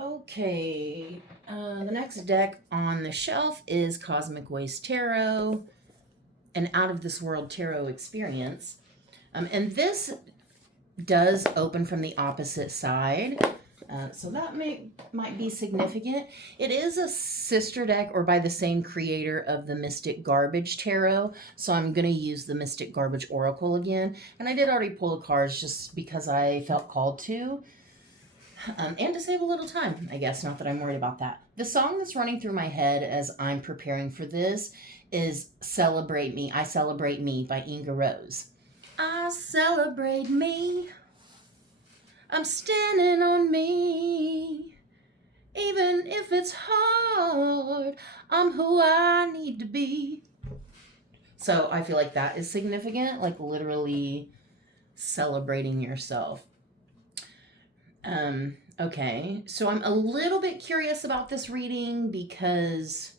Okay, the next deck on the shelf is Cosmic Waste Tarot, an out of this world tarot experience. And this does open from the opposite side. So that might be significant. It is a sister deck or by the same creator of the Mystic Garbage Tarot. So I'm going to use the Mystic Garbage Oracle again. And I did already pull the cards just because I felt called to. And to save a little time, I guess. Not that I'm worried about that. The song that's running through my head as I'm preparing for this is Celebrate Me. I Celebrate Me by IngaRose. I celebrate me. I'm standing on me. Even if it's hard, I'm who I need to be. So I feel like that is significant, like literally celebrating yourself. Okay, so I'm a little bit curious about this reading because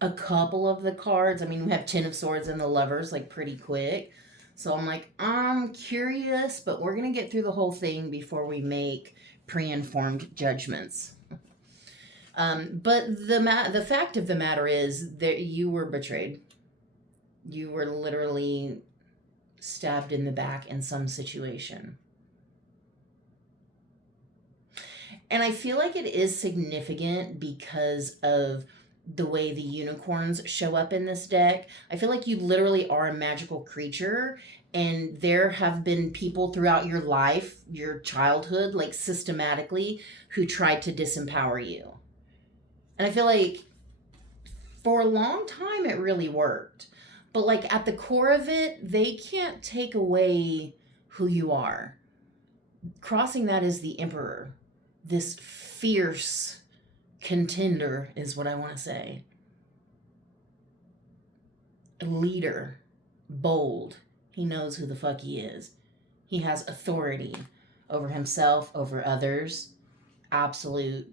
a couple of the cards, I mean, we have Ten of Swords and the Lovers, like pretty quick. So I'm like, I'm curious, but we're going to get through the whole thing before we make pre-informed judgments. But the fact of the matter is that you were betrayed. You were literally stabbed in the back in some situation. And I feel like it is significant because of the way the unicorns show up in this deck. I feel like you literally are a magical creature, and there have been people throughout your life, your childhood, like systematically, who tried to disempower you. And I feel like for a long time it really worked. But like at the core of it, they can't take away who you are. Crossing that is the Emperor. This fierce contender is what I want to say. A leader, bold. He knows who the fuck he is. He has authority over himself, over others. Absolute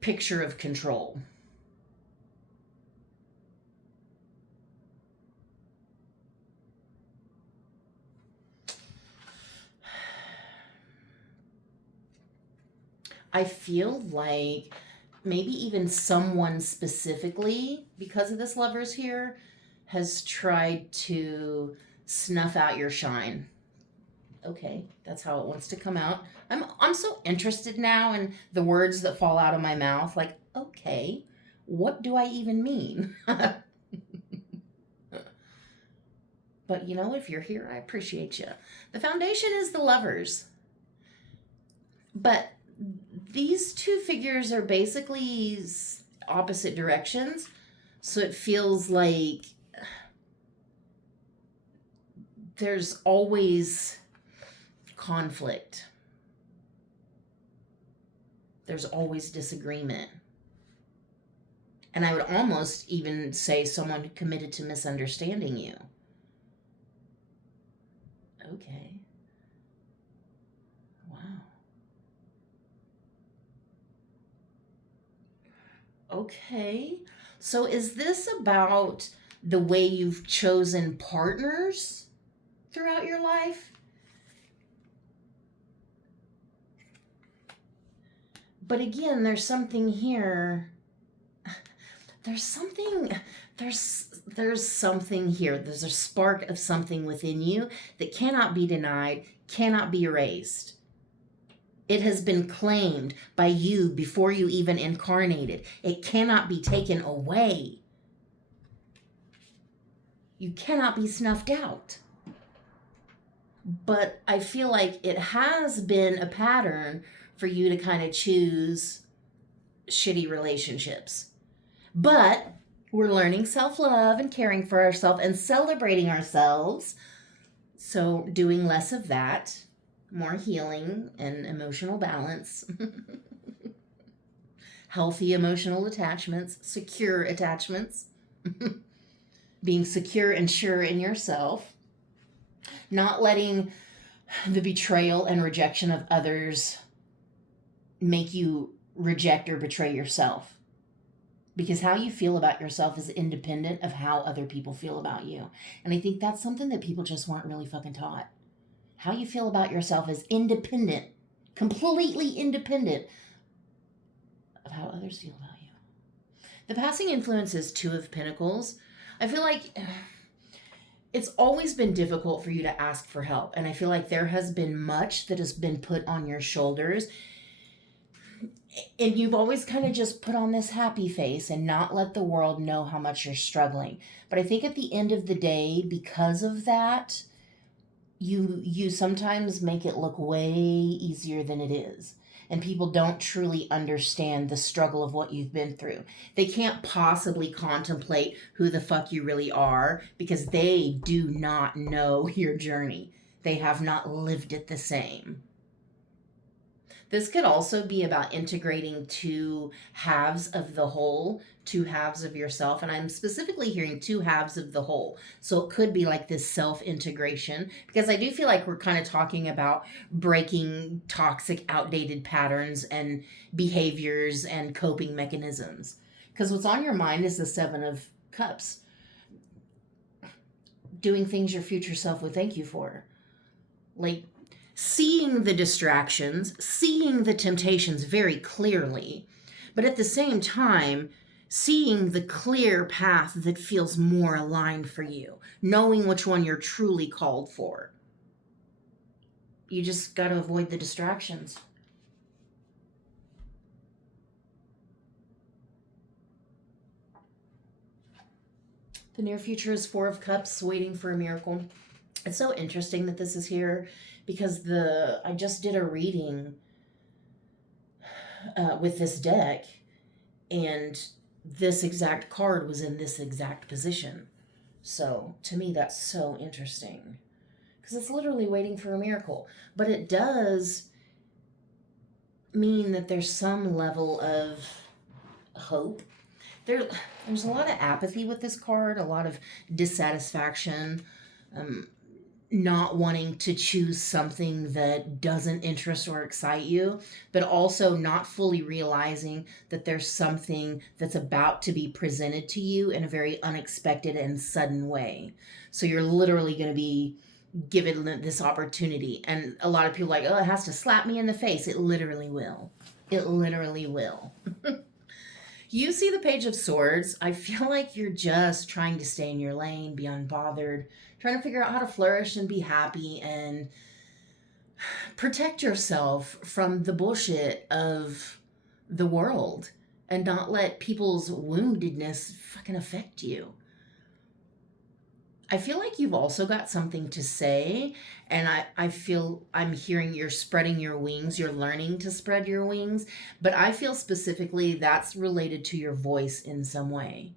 picture of control. I feel like maybe even someone specifically, because of this Lovers here, has tried to snuff out your shine. Okay, that's how it wants to come out. I'm so interested now in the words that fall out of my mouth. Like, okay, what do I even mean? But you know, if you're here, I appreciate you. The foundation is the Lovers. But these two figures are basically opposite directions. So it feels like there's always conflict. There's always disagreement. And I would almost even say someone committed to misunderstanding you. Okay. Wow. Okay. So is this about the way you've chosen partners throughout your life? But again, there's something here. There's something here. There's a spark of something within you that cannot be denied, cannot be erased. It has been claimed by you before you even incarnated. It cannot be taken away. You cannot be snuffed out. But I feel like it has been a pattern for you to kind of choose shitty relationships. But we're learning self-love and caring for ourselves and celebrating ourselves. So doing less of that, more healing and emotional balance, healthy emotional attachments, secure attachments, being secure and sure in yourself, not letting the betrayal and rejection of others make you reject or betray yourself. Because how you feel about yourself is independent of how other people feel about you. And I think that's something that people just weren't really fucking taught. how you feel about yourself is independent, completely independent of how others feel about you. The passing influence is Two of Pentacles. I feel like it's always been difficult for you to ask for help. And I feel like there has been much that has been put on your shoulders. And you've always kind of just put on this happy face and not let the world know how much you're struggling. But I think at the end of the day, because of that, you sometimes make it look way easier than it is. And people don't truly understand the struggle of what you've been through. They can't possibly contemplate who the fuck you really are because they do not know your journey. They have not lived it the same. This could also be about integrating two halves of the whole, two halves of yourself. And I'm specifically hearing two halves of the whole. So it could be like this self-integration, because I do feel like we're kind of talking about breaking toxic, outdated patterns and behaviors and coping mechanisms. Because what's on your mind is the Seven of Cups. Doing things your future self would thank you for. Like, seeing the distractions, seeing the temptations very clearly, but at the same time, seeing the clear path that feels more aligned for you, knowing which one you're truly called for. You just got to avoid the distractions. The near future is Four of Cups, waiting for a miracle. It's so interesting that this is here because I just did a reading with this deck, and this exact card was in this exact position. So to me, that's so interesting because it's literally waiting for a miracle. But it does mean that there's some level of hope. There's a lot of apathy with this card, a lot of dissatisfaction, not wanting to choose something that doesn't interest or excite you, but also not fully realizing that there's something that's about to be presented to you in a very unexpected and sudden way. So you're literally going to be given this opportunity. And a lot of people are like, oh, it has to slap me in the face. It literally will. It literally will. You see the Page of Swords. I feel like you're just trying to stay in your lane, be unbothered, trying to figure out how to flourish and be happy and protect yourself from the bullshit of the world and not let people's woundedness fucking affect you. I feel like you've also got something to say, and I feel I'm hearing you're spreading your wings, you're learning to spread your wings, but I feel specifically that's related to your voice in some way.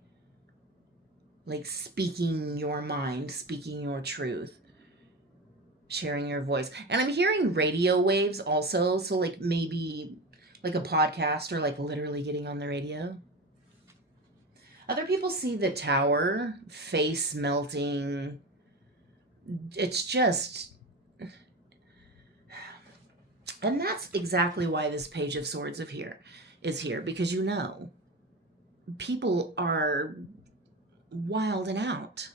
Like speaking your mind, speaking your truth, sharing your voice. And I'm hearing radio waves also, so like maybe like a podcast or like literally getting on the radio. Other people see the Tower, face melting. It's just... And that's exactly why this Page of Swords is here, because you know, people are wild and out.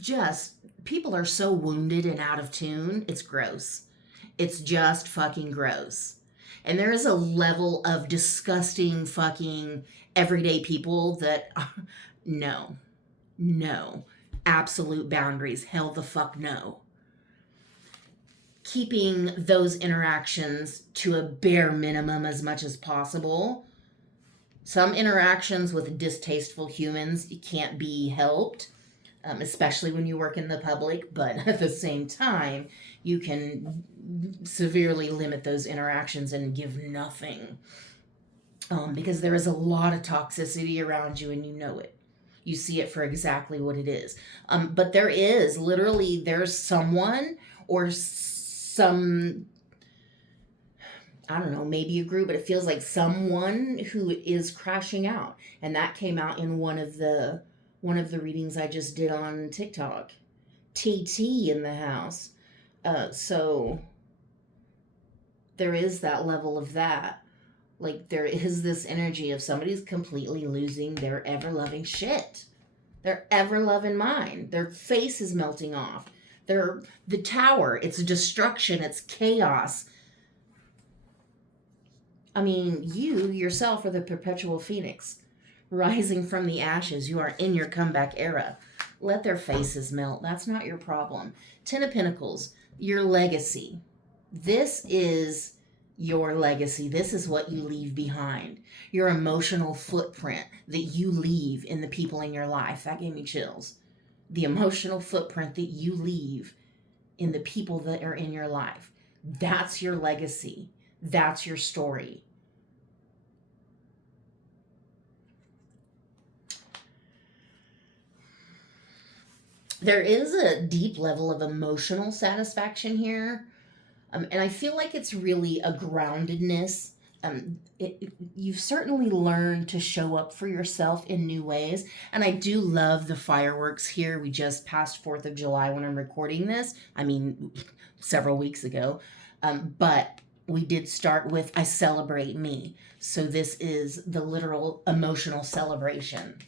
Just, people are so wounded and out of tune, it's gross. It's just fucking gross. And there is a level of disgusting fucking everyday people that, no, absolute boundaries, hell the fuck no. Keeping those interactions to a bare minimum as much as possible. Some interactions with distasteful humans can't be helped, especially when you work in the public, but at the same time, you can severely limit those interactions and give nothing. Because there is a lot of toxicity around you and you know it. You see it for exactly what it is. But there's someone or some, I don't know, maybe a group, but it feels like someone who is crashing out. And that came out in one of the readings I just did on TikTok. TT in the house. So there is that level of that. Like there is this energy of somebody's completely losing their ever-loving shit. Their ever-loving mind. Their face is melting off. They're the tower. It's destruction. It's chaos. I mean, you yourself are the perpetual phoenix, rising from the ashes. You are in your comeback era. Let their faces melt. That's not your problem. Ten of Pentacles, your legacy. This is your legacy. This is what you leave behind. Your emotional footprint that you leave in the people in your life. That gave me chills. The emotional footprint that you leave in the people that are in your life. That's your legacy. That's your story. There is a deep level of emotional satisfaction here. And I feel like it's really a groundedness. You've certainly learned to show up for yourself in new ways. And I do love the fireworks here. We just passed 4th of July when I'm recording this. I mean, several weeks ago. But we did start with I celebrate me. So this is the literal emotional celebration.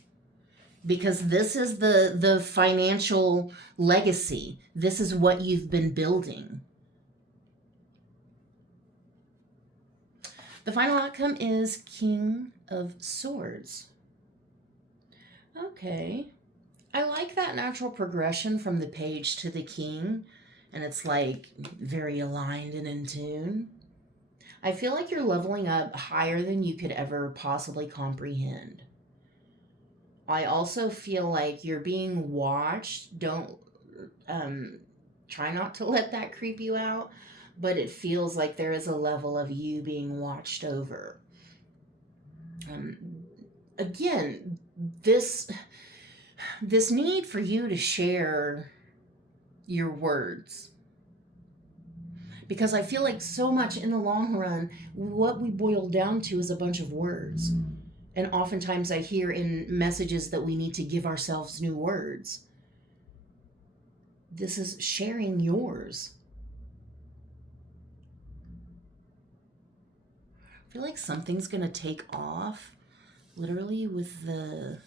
Because this is the financial legacy. This is what you've been building. The final outcome is King of Swords. Okay. I like that natural progression from the page to the king, and it's like very aligned and in tune. I feel like you're leveling up higher than you could ever possibly comprehend. I also feel like you're being watched. Don't try not to let that creep you out, but it feels like there is a level of you being watched over. Again, this need for you to share your words, because I feel like so much in the long run, what we boil down to is a bunch of words. And oftentimes I hear in messages that we need to give ourselves new words. This is sharing yours. I feel like something's going to take off, literally, with the...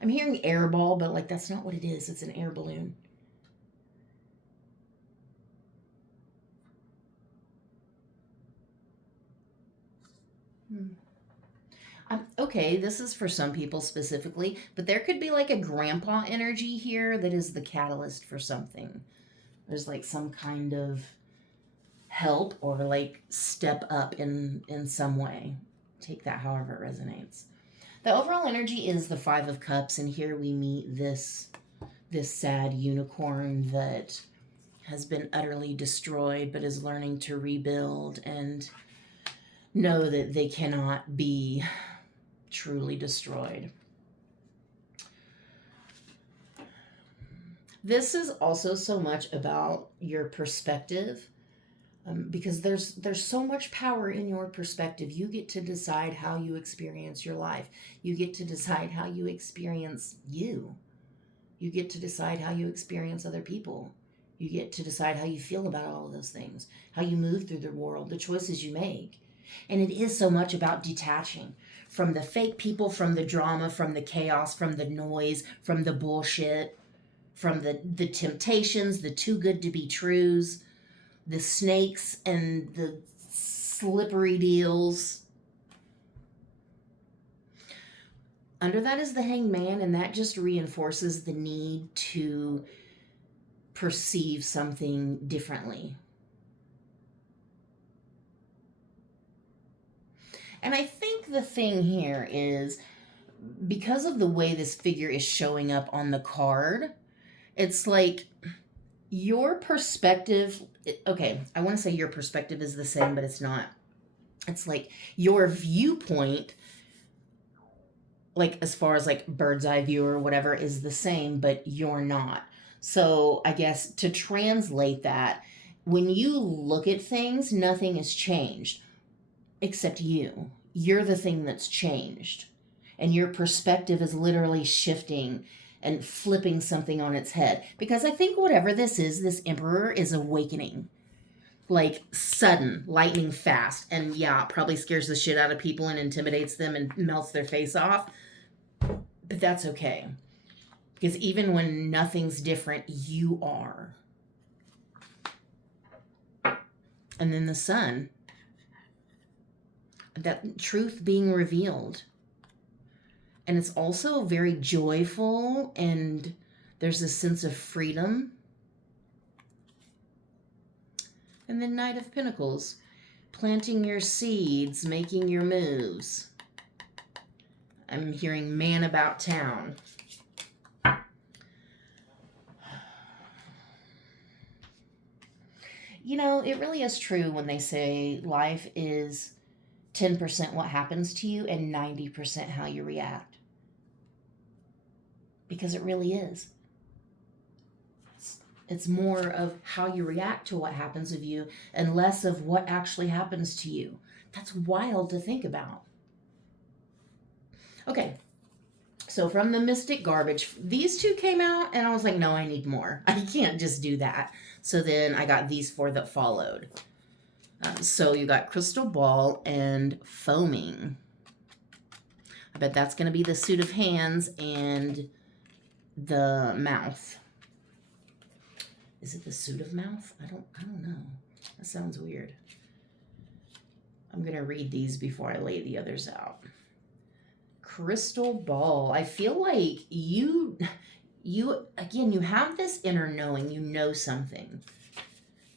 I'm hearing airball, but like that's not what it is. It's an air balloon. Okay, this is for some people specifically, but there could be like a grandpa energy here that is the catalyst for something. There's like some kind of help or like step up in some way. Take that however it resonates. The overall energy is the 5 of Cups, and here we meet this sad unicorn that has been utterly destroyed but is learning to rebuild and know that they cannot be truly destroyed. This is also so much about your perspective, because there's so much power in your perspective. You get to decide how you experience your life. You get to decide how you experience you. You get to decide how you experience other people. You get to decide how you feel about all of those things, how you move through the world, the choices you make. And it is so much about detaching from the fake people, from the drama, from the chaos, from the noise, from the bullshit, from the temptations, the too good to be trues, the snakes and the slippery deals. Under that is the Hanged Man, and that just reinforces the need to perceive something differently. And I think the thing here is, because of the way this figure is showing up on the card, it's like your perspective, okay, I want to say your perspective is the same, but it's not. It's like your viewpoint, like as far as like bird's eye view or whatever, is the same, but you're not. So I guess to translate that, when you look at things, nothing has changed except you. You're the thing that's changed. And your perspective is literally shifting and flipping something on its head. Because I think whatever this is, this Emperor is awakening. Like sudden, lightning fast. And yeah, it probably scares the shit out of people and intimidates them and melts their face off. But that's okay. Because even when nothing's different, you are. And then the sun, that truth being revealed. And it's also very joyful, and there's a sense of freedom. And then Knight of Pentacles, planting your seeds, making your moves. I'm hearing man about town. You know, it really is true when they say life is 10% what happens to you and 90% how you react. Because it really is. It's more of how you react to what happens of you and less of what actually happens to you. That's wild to think about. Okay, so from the Mystic Garbage, these two came out and I was like, no, I need more. I can't just do that. So then I got these four that followed. So you got Crystal Ball and Foaming. I bet that's going to be the suit of hands and the mouth. Is it the suit of mouth? I don't know. That sounds weird. I'm going to read these before I lay the others out. Crystal Ball. I feel like you again, you have this inner knowing, you know something.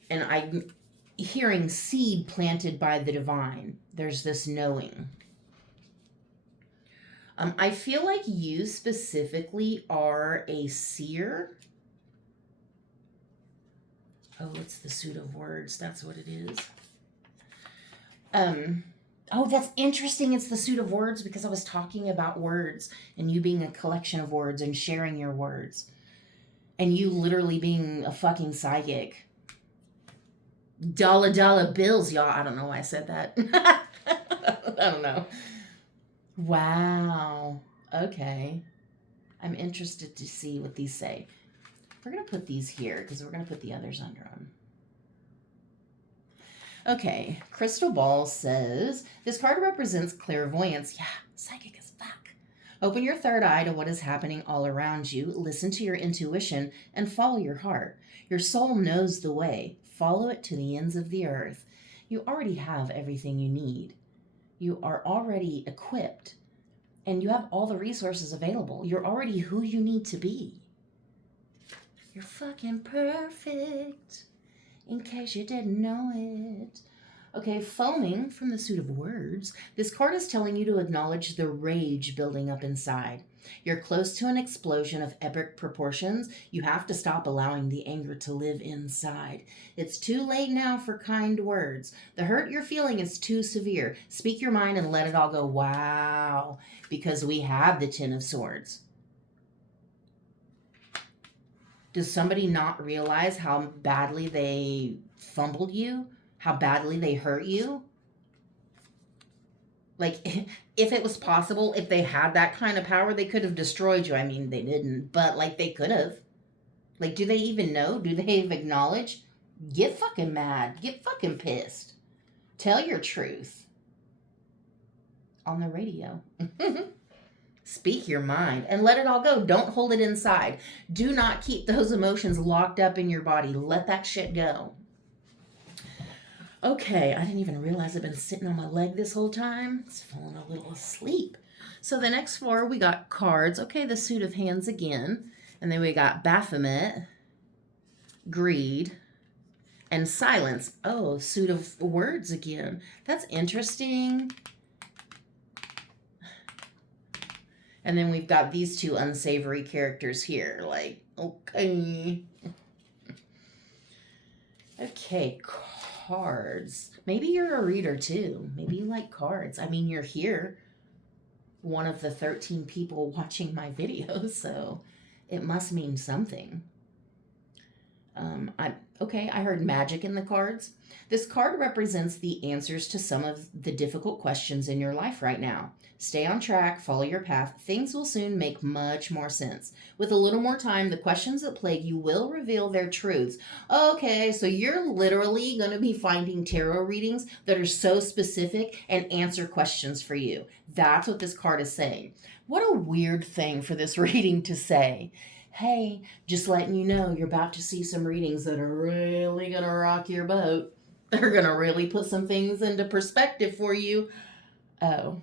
And I'm hearing seed planted by the divine. There's this knowing. I feel like you specifically are a seer. Oh, it's the suit of words. That's what it is. Oh, that's interesting. It's the suit of words because I was talking about words and you being a collection of words and sharing your words. And you literally being a fucking psychic. Dollar bills, y'all. I don't know why I said that. I don't know. Wow. Okay. I'm interested to see what these say. We're going to put these here because we're going to put the others under them. Okay. Crystal Ball says, this card represents clairvoyance. Yeah, psychic as fuck. Open your third eye to what is happening all around you. Listen to your intuition and follow your heart. Your soul knows the way. Follow it to the ends of the earth. You already have everything you need. You are already equipped. And you have all the resources available. You're already who you need to be. You're fucking perfect. In case you didn't know it. Okay, Foaming from the suit of words. This card is telling you to acknowledge the rage building up inside. You're close to an explosion of epic proportions. You have to stop allowing the anger to live inside. It's too late now for kind words. The hurt you're feeling is too severe. Speak your mind and let it all go. Wow. Because we have the Ten of Swords. Does somebody not realize how badly they fumbled you? How badly they hurt you? Like, if it was possible, if they had that kind of power, they could have destroyed you. I mean, they didn't, but, like, they could have. Like, do they even know? Do they even acknowledge? Get fucking mad. Get fucking pissed. Tell your truth. On the radio. Speak your mind and let it all go. Don't hold it inside. Do not keep those emotions locked up in your body. Let that shit go. Okay, I didn't even realize I've been sitting on my leg this whole time. It's falling a little asleep. So the next four, we got cards. Okay, the suit of hands again. And then we got Baphomet, greed, and silence. Oh, suit of words again. That's interesting. And then we've got these two unsavory characters here. Like, okay. Okay, cards. Maybe you're a reader too. Maybe you like cards. I mean, you're here. One of the 13 people watching my videos, so it must mean something. I heard magic in the cards. This card represents the answers to some of the difficult questions in your life right now. Stay on track, follow your path. Things will soon make much more sense. With a little more time, the questions that plague you will reveal their truths. Okay, so you're literally going to be finding tarot readings that are so specific and answer questions for you. That's what this card is saying. What a weird thing for this reading to say. Hey, just letting you know you're about to see some readings that are really going to rock your boat. They're going to really put some things into perspective for you. Oh,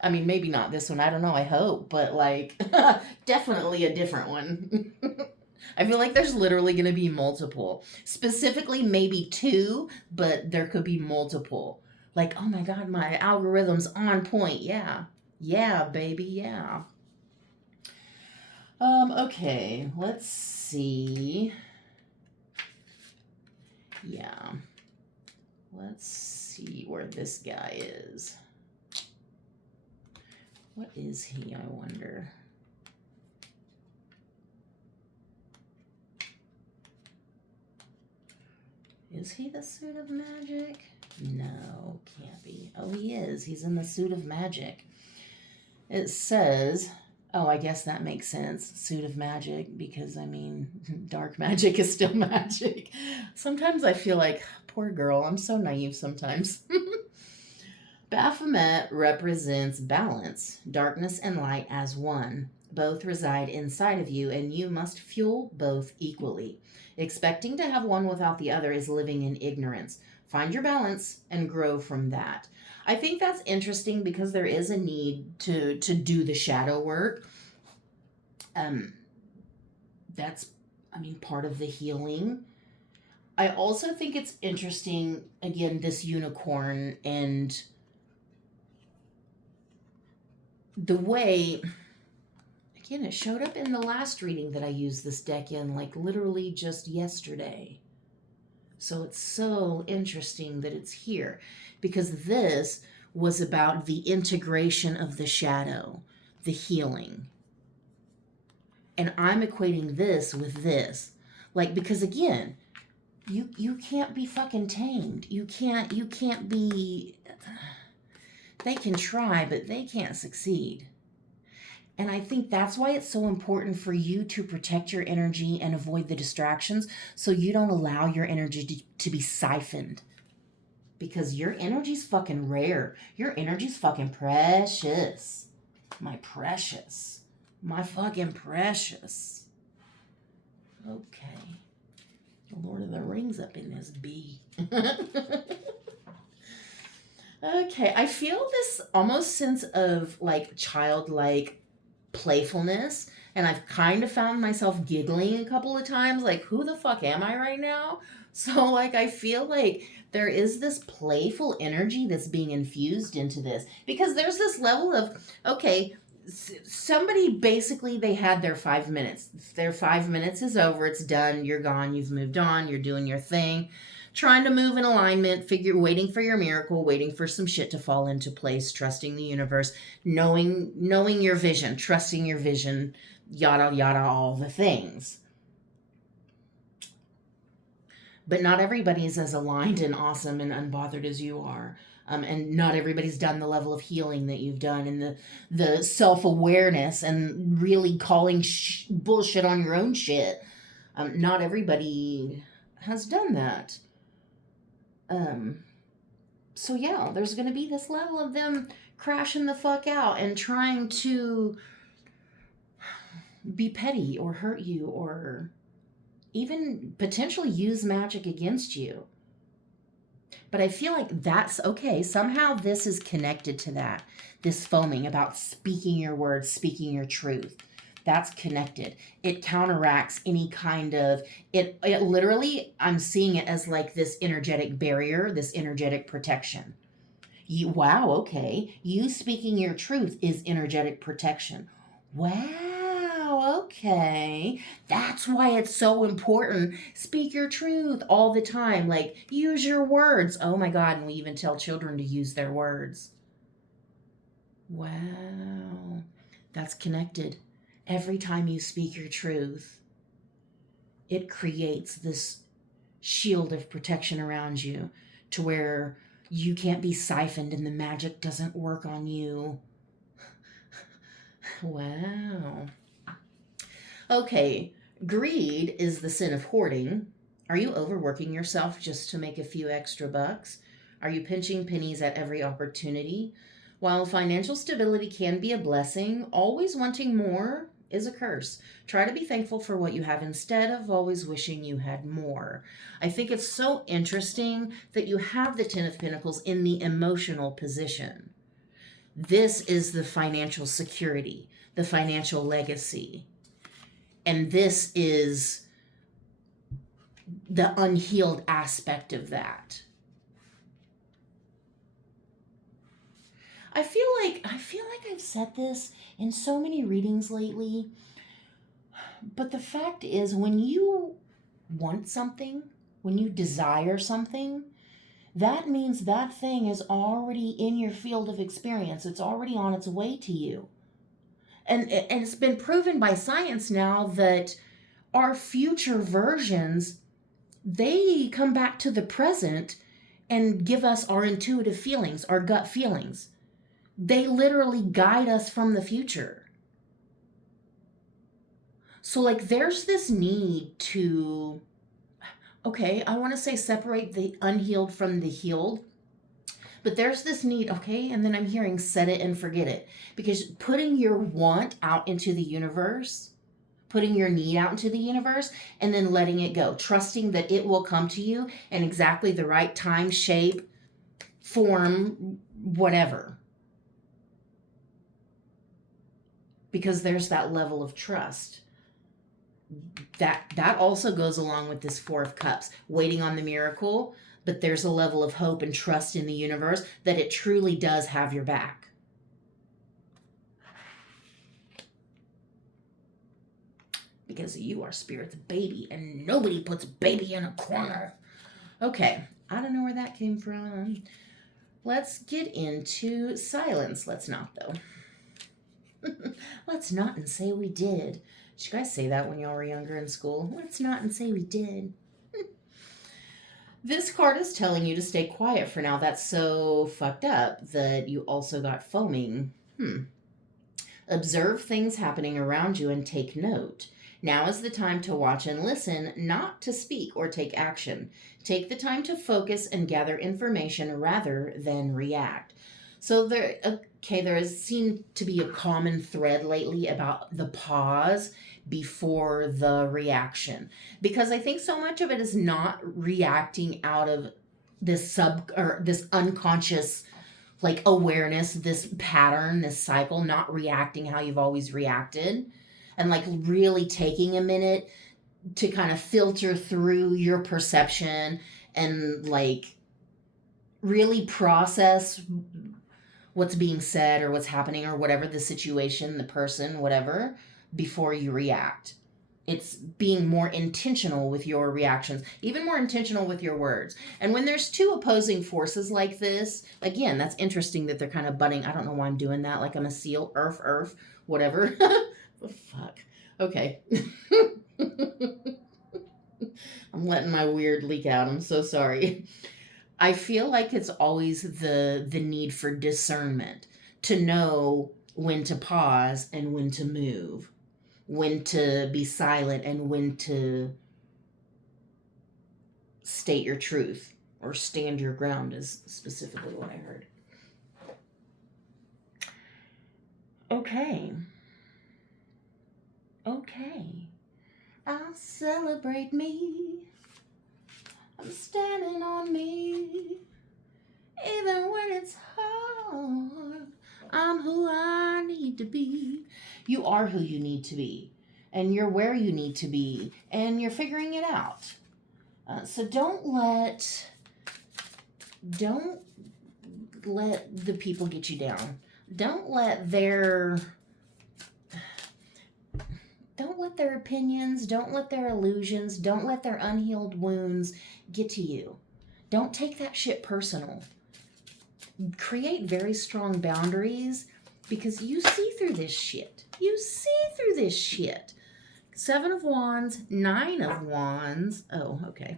I mean, maybe not this one. I don't know. I hope. But, like, definitely a different one. I feel like there's literally going to be multiple. Specifically, maybe two, but there could be multiple. Like, oh my God, my algorithm's on point. Yeah. Yeah, baby. Yeah. Okay. Let's see. Yeah. Let's see where this guy is. What is he, I wonder? Is he the suit of magic? No, can't be. Oh, he is. He's in the suit of magic. It says, oh, I guess that makes sense. Suit of magic, because, I mean, dark magic is still magic. Sometimes I feel like, poor girl, I'm so naive sometimes. Baphomet represents balance, darkness and light as one. Both reside inside of you, and you must fuel both equally. Expecting to have one without the other is living in ignorance. Find your balance and grow from that. I think that's interesting because there is a need to do the shadow work. That's, I mean, part of the healing. I also think it's interesting, again, this unicorn and the way, again, it showed up in the last reading that I used this deck in, like literally just yesterday. So it's so interesting that it's here, because this was about the integration of the shadow, the healing. And I'm equating this with this. Like, because again, you can't be fucking tamed. You can't be, they can try, but they can't succeed. And I think that's why it's so important for you to protect your energy and avoid the distractions, so you don't allow your energy to be siphoned. Because your energy's fucking rare. Your energy's fucking precious. My precious. My fucking precious. Okay. The Lord of the Rings up in this bee. Okay, I feel this almost sense of like childlike playfulness, and I've kind of found myself giggling a couple of times, like, who the fuck am I right now? So, like, I feel like there is this playful energy that's being infused into this, because there's this level of, okay, somebody basically, they had their 5 minutes. Their 5 minutes is over, it's done, you're gone, you've moved on, you're doing your thing, trying to move in alignment, waiting for your miracle, waiting for some shit to fall into place, trusting the universe, knowing your vision, trusting your vision, yada yada, all the things. But not everybody is as aligned and awesome and unbothered as you are. And not everybody's done the level of healing that you've done, and the self-awareness and really calling bullshit on your own shit. Not everybody has done that. So yeah, there's going to be this level of them crashing the fuck out and trying to be petty or hurt you or even potentially use magic against you. But I feel like that's okay. Somehow this is connected to that. This foaming about speaking your words, speaking your truth. That's connected. It counteracts any kind of, it literally, I'm seeing it as like this energetic barrier, this energetic protection. Wow, okay. You speaking your truth is energetic protection. Wow, okay. That's why it's so important. Speak your truth all the time. Like, use your words. Oh my God, and we even tell children to use their words. Wow. That's connected. Every time you speak your truth, it creates this shield of protection around you to where you can't be siphoned and the magic doesn't work on you. Wow. Okay, greed is the sin of hoarding. Are you overworking yourself just to make a few extra bucks? Are you pinching pennies at every opportunity? While financial stability can be a blessing, always wanting more is a curse. Try to be thankful for what you have instead of always wishing you had more. I think it's so interesting that you have the Ten of Pentacles in the emotional position. This is the financial security, the financial legacy. And this is the unhealed aspect of that. I feel like I've said this in so many readings lately, but the fact is, when you want something, when you desire something, that means that thing is already in your field of experience. It's already on its way to you. And it's been proven by science now that our future versions, they come back to the present and give us our intuitive feelings, our gut feelings. They literally guide us from the future. So, like, there's this need to, okay, I want to say separate the unhealed from the healed, but there's this need, okay, and then I'm hearing set it and forget it. Because putting your want out into the universe, putting your need out into the universe, and then letting it go, trusting that it will come to you in exactly the right time, shape, form, whatever. Because there's that level of trust. That also goes along with this Four of Cups, waiting on the miracle, but there's a level of hope and trust in the universe that it truly does have your back. Because you are Spirit's baby, and nobody puts baby in a corner. Okay, I don't know where that came from. Let's get into silence. Let's not, though. Let's not and say we did. Did you guys say that when y'all were younger in school? Let's not and say we did. This card is telling you to stay quiet for now. That's so fucked up that you also got foaming. Observe things happening around you and take note. Now is the time to watch and listen, not to speak or take action. Take the time to focus and gather information rather than react. So there has seemed to be a common thread lately about the pause before the reaction. Because I think so much of it is not reacting out of this this unconscious like awareness, this pattern, this cycle, not reacting how you've always reacted. And like really taking a minute to kind of filter through your perception and like really process what's being said or what's happening or whatever the situation, the person, whatever, before you react. It's being more intentional with your reactions, even more intentional with your words. And when there's two opposing forces like this, again, that's interesting that they're kind of butting. I don't know why I'm doing that. Like I'm a seal, earth, whatever. Oh, fuck. Okay. I'm letting my weird leak out. I'm so sorry. I feel like it's always the need for discernment to know when to pause and when to move, when to be silent and when to state your truth or stand your ground is specifically what I heard. Okay. I'll celebrate me. I'm standing on me. Even when it's hard, I'm who I need to be. You are who you need to be. And you're where you need to be. And you're figuring it out. So don't let the people get you down. Don't let their opinions, don't let their illusions, don't let their unhealed wounds get to you. Don't take that shit personal. Create very strong boundaries because you see through this shit. Seven of Wands, Nine of Wands. Oh, okay.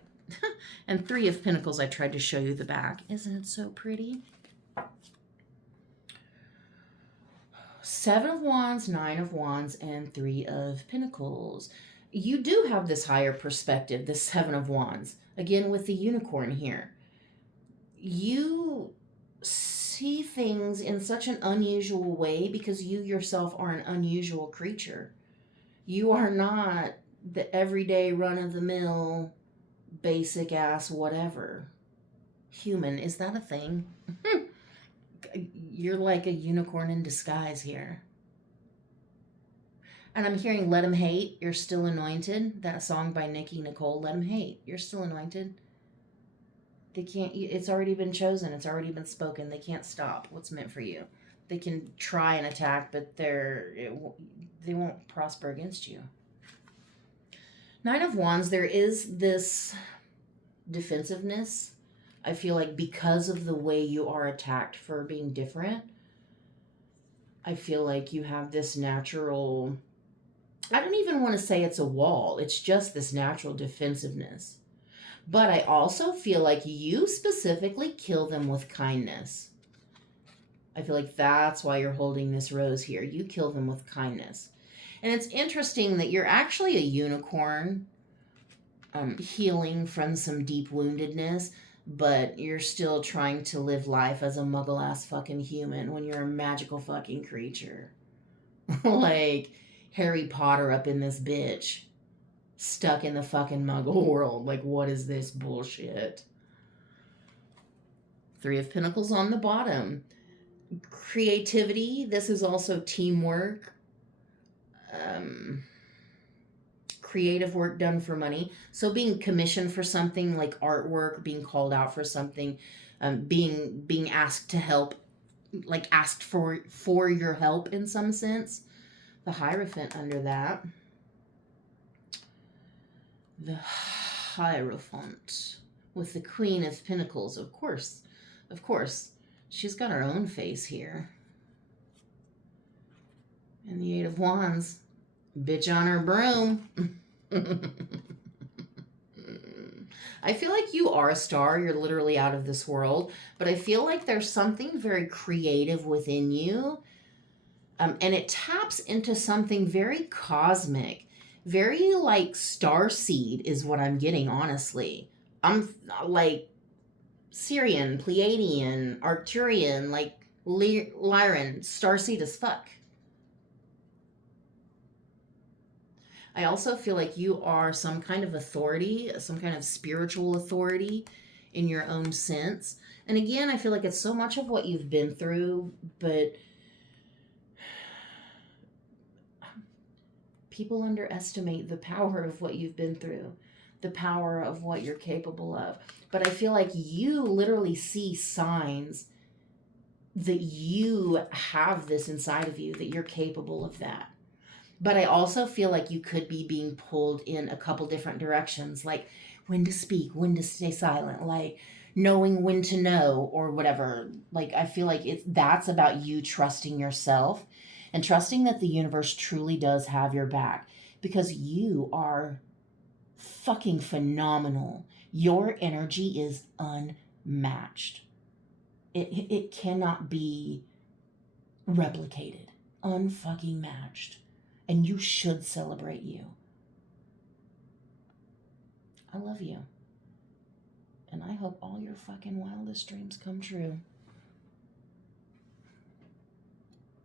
And Three of Pentacles. I tried to show you the back. Isn't it so pretty? Seven of Wands, Nine of Wands, and Three of Pentacles. You do have this higher perspective, this Seven of Wands. Again, with the unicorn here. You see see things in such an unusual way because you yourself are an unusual creature. You are not the everyday run-of-the-mill, basic-ass whatever. Human, is that a thing? You're like a unicorn in disguise here. And I'm hearing Let 'Em Hate, You're Still Anointed. That song by Niqole, Let 'Em Hate, You're Still Anointed. They can't, it's already been chosen. It's already been spoken. They can't stop what's meant for you. They can try and attack, but they won't prosper against you. Nine of Wands, there is this defensiveness. I feel like because of the way you are attacked for being different, I feel like you have this natural, I don't even want to say it's a wall. It's just this natural defensiveness. But I also feel like you specifically kill them with kindness. I feel like that's why you're holding this rose here. You kill them with kindness. And it's interesting that you're actually a unicorn, healing from some deep woundedness, but you're still trying to live life as a muggle-ass fucking human when you're a magical fucking creature. Like Harry Potter up in this bitch. Stuck in the fucking muggle world. Like, what is this bullshit? Three of Pentacles on the bottom. Creativity. This is also teamwork. Creative work done for money. So being commissioned for something like artwork, being called out for something, being asked to help, like asked for your help in some sense. The Hierophant under that. The Hierophant with the Queen of Pentacles, of course. Of course. She's got her own face here. And the Eight of Wands. Bitch on her broom. I feel like you are a star. You're literally out of this world. But I feel like there's something very creative within you. And it taps into something very cosmic. Very like starseed is what I'm getting, honestly. I'm like Syrian, Pleiadian, Arcturian, like Lyran, starseed as fuck. I also feel like you are some kind of authority, some kind of spiritual authority in your own sense. And again, I feel like it's so much of what you've been through, but people underestimate the power of what you've been through, the power of what you're capable of. But I feel like you literally see signs that you have this inside of you, that you're capable of that. But I also feel like you could be being pulled in a couple different directions, like when to speak, when to stay silent, like knowing when to know or whatever. Like I feel like that's about you trusting yourself and trusting that the universe truly does have your back, because you are fucking phenomenal. Your energy is unmatched. It cannot be replicated. Unfucking matched. And you should celebrate you. I love you. And I hope all your fucking wildest dreams come true.